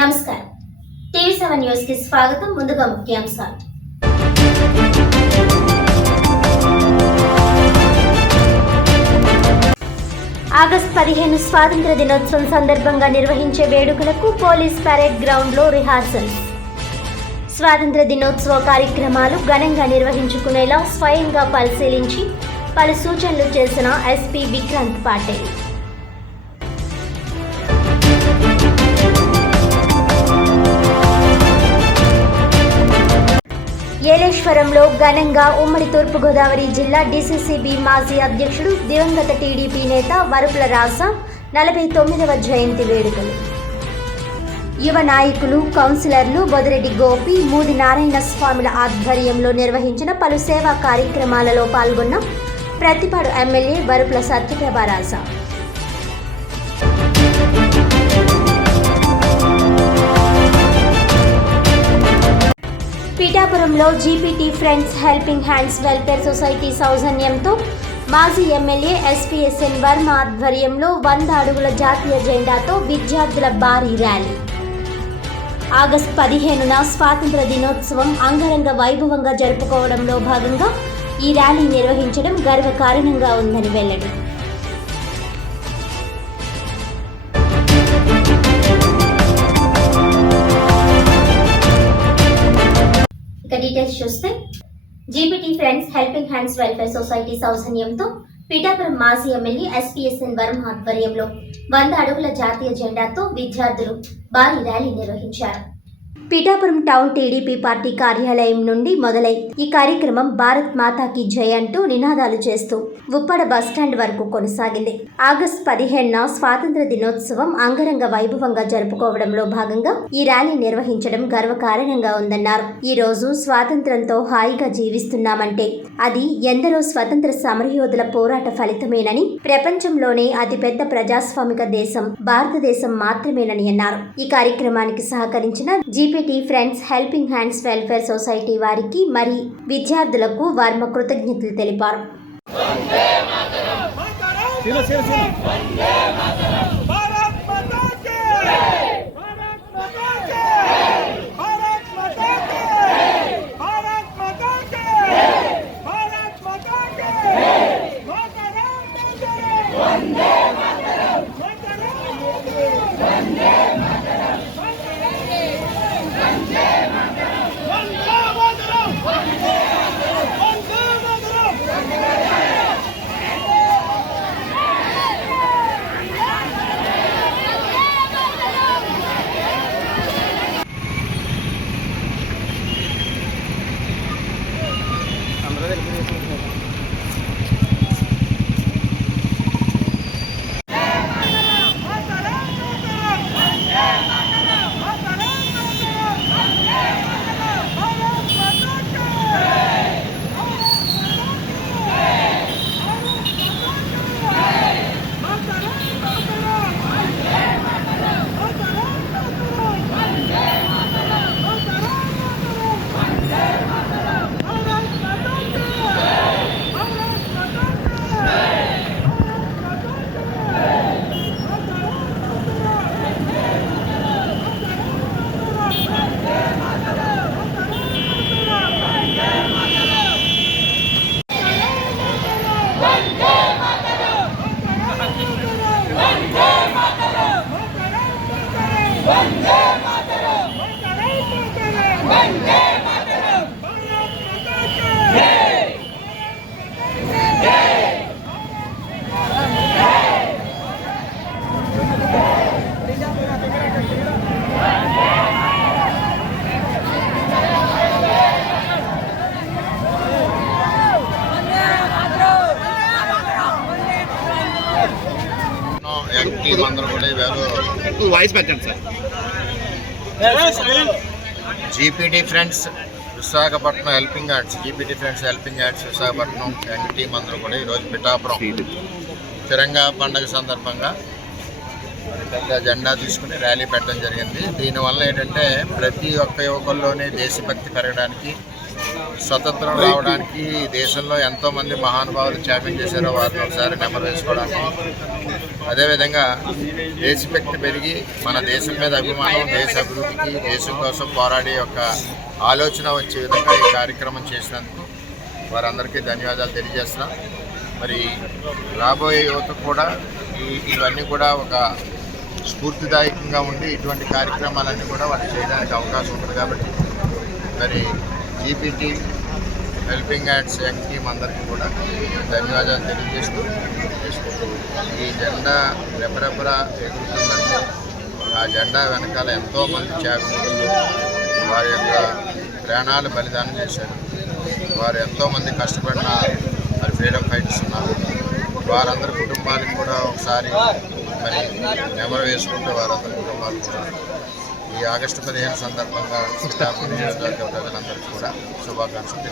నమస్కారం. TV seven న్యూస్కి స్వాగతం ముందుగా ముఖ్యాంశాలు. ఆగస్టు పదిహేను స్వాతంత్ర దినోత్సవం సందర్భంగా నిర్వహించే వేడుకలకు పోలీస్ పరేడ్ గ్రౌండ్లో రిహార్సల్స్. స్వాతంత్ర దినోత్సవ కార్యక్రమాలు ఘనంగా నిర్వహించుకునేలా స్వయంగా పరిశీలించి పలు సూచనలు చేసిన ఎస్పీ విక్రాంత్ పాటిల్. ఏలేశ్వరంలో ఘనంగా ఉమ్మడి తూర్పుగోదావరి జిల్లా డిసిసిబి మాజీ అధ్యక్షుడు దివంగత టీడీపీ నేత వరుపుల రాజ నలభై తొమ్మిదవ జయంతి వేడుకలు. యువ నాయకులు కౌన్సిలర్లు బొదిరెడ్డి గోపి మూది నారాయణ స్వాముల ఆధ్వర్యంలో నిర్వహించిన పలు సేవా కార్యక్రమాలలో పాల్గొన్న Prathipadu MLA Varupula Satyaprabharaja పీఠాపురంలో GPT friends helping hands welfare society సౌజన్యంతో మాజీ ఎమ్మెల్యే ఎస్పీఎస్ఎన్ వర్మ ఆధ్వర్యంలో వంద అడుగుల జాతీయ జెండాతో విద్యార్థుల భారీ ర్యాలీ. ఆగస్టు పదిహేనున స్వాతంత్ర దినోత్సవం అంగరంగ వైభవంగా జరుపుకోవడంలో భాగంగా ఈ ర్యాలీ నిర్వహించడం గర్వకారణంగా ఉందని వెల్లడి. డీటెయిల్స్ చూస్తే GPT friends helping hands welfare society సౌజన్యంతో పిఠాపురం మాజీ ఎమ్మెల్యే ఎస్పీఎస్ఎన్ వర్మ ఆధ్వర్యంలో వంద అడుగుల జాతీయ జెండాతో విద్యార్థులు భారీ ర్యాలీ నిర్వహించారు. పీఠాపురం టౌన్ టీడీపీ పార్టీ కార్యాలయం నుండి మొదలై ఈ కార్యక్రమం భారత్ మాతాకి జయ అంటూ నినాదాలు చేస్తూ ఉప్పడ బస్టాండ్ వరకు కొనసాగింది. ఆగస్టు పదిహేనున స్వాతంత్ర దినోత్సవం అంగరంగ వైభవంగా జరుపుకోవడంలో భాగంగా ఈ ర్యాలీ నిర్వహించడం గర్వకారణంగా ఉందన్నారు. ఈ రోజు స్వాతంత్రంతో హాయిగా జీవిస్తున్నామంటే అది ఎందరో స్వతంత్ర సమరయోధుల పోరాట ఫలితమేనని ప్రపంచంలోనే అతిపెద్ద ప్రజాస్వామిక దేశం భారతదేశం మాత్రమేనని అన్నారు. ఈ కార్యక్రమానికి సహకరించిన GPT friends helping hands welfare society వారికి మరి విద్యార్థులకు వర్మ కృతజ్ఞతలు తెలిపారు సీల సీల సీల భారత్ మాతా కి భారత్ మాతా కి భారత్ మాతా కి భారత్ మాతా కి భారత్ మాతా కి మాతరం మాతరం వందే మాతరం మాతరం వందే మాతరం వందే మాతరం వందే మాతరం వందే మాతరం యంగ్ టీం అందరూ కూడా ఈవేళ వాయిస్ పెట్టండి sir. GPT friends Visakhapatnam helping hands GPT friends helping hands Visakhapatnam young team అందరూ కూడా ఈరోజు పిఠాపురం. తిరంగా పండగ సందర్భంగా జెండా తీసుకుని ర్యాలీ పెట్టడం జరిగింది. దీనివల్ల ఏంటంటే ప్రతి ఒక్క యువకుల్లోనే దేశభక్తి పెరగడానికి స్వతంత్రం రావడానికి దేశంలో ఎంతోమంది మహానుభావులు త్యాగం చేశారో వారిని ఒకసారి నెమరు వేసుకోవడానికి. అదేవిధంగా దేశభక్తి పెరిగి మన దేశం మీద అభిమానం దేశ అభివృద్ధికి దేశం కోసం పోరాడే యొక్క ఆలోచన వచ్చే విధంగా ఈ కార్యక్రమం చేసినందుకు వారందరికీ ధన్యవాదాలు తెలియజేస్తున్నాం. మరి రాబోయే యువతకు కూడా ఈ ఇవన్నీ కూడా ఒక స్ఫూర్తిదాయకంగా ఉండి ఇటువంటి కార్యక్రమాలన్నీ కూడా వాళ్ళు చేయడానికి అవకాశం ఉంటుంది కాబట్టి మరి GPT helping hands young team అందరికీ కూడా ధన్యవాదాలు తెలియజేస్తూ ఈ జెండా రెపరెపర ఎగురుతుందంటే ఆ జెండా వెనకాల ఎంతోమంది చేపలు వారి యొక్క ప్రాణాలు బలిదానం చేశారు. వారు ఎంతోమంది కష్టపడిన మరి ఫ్రీడమ్ ఫైటర్స్ ఉన్నారు వారందరి కుటుంబానికి కూడా ఒకసారి మరి నెమరు వేసుకుంటూ వారందరి కుటుంబాలు కూడా ఈ ఆగస్టు పదిహేను సందర్భంగా శ్రీకాకుళం నియోజకవర్గ ప్రజలందరికీ కూడా శుభాకాంక్షలు